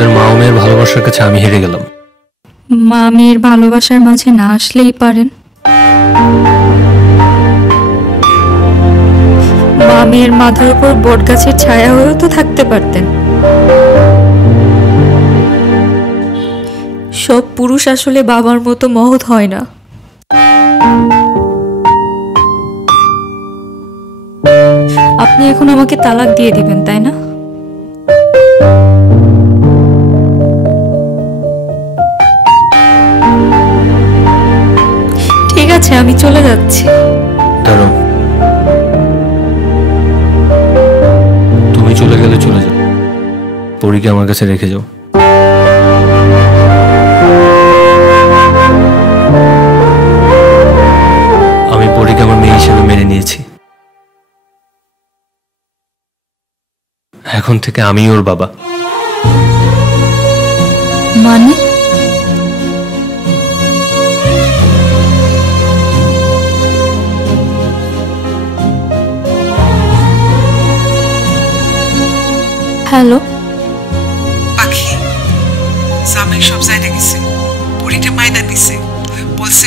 আমাদের মা ও মেয়ের ভালোবাসার কাছে আমি হেরে গেলাম। মা মেয়ের ভালোবাসার মাঝে না আসলেই পারেন। মা মেয়ের মাথার উপর বট গাছের ছায়া হয়েও তো থাকতে পারতেন। সব পুরুষ আসলে বাবার মতো মহৎ হয় না। আপনি এখন আমাকে তালাক দিয়ে দিবেন, তাই না? ঠিক আছে, আমি চলে যাচ্ছি। দাঁড়াও, তুমি চলে গেলে চলে যাও, পরীকে আমার কাছে রেখে যাও। আমি পরীকে আমার মেয়ে হিসেবে মেনে নিয়েছি। এখন থেকে আমি ওর বাবা। মানে? হ্যালো পাখি, জামাই সব জায়গা গেছে, পরীটা মাইনা দিছে, বলছে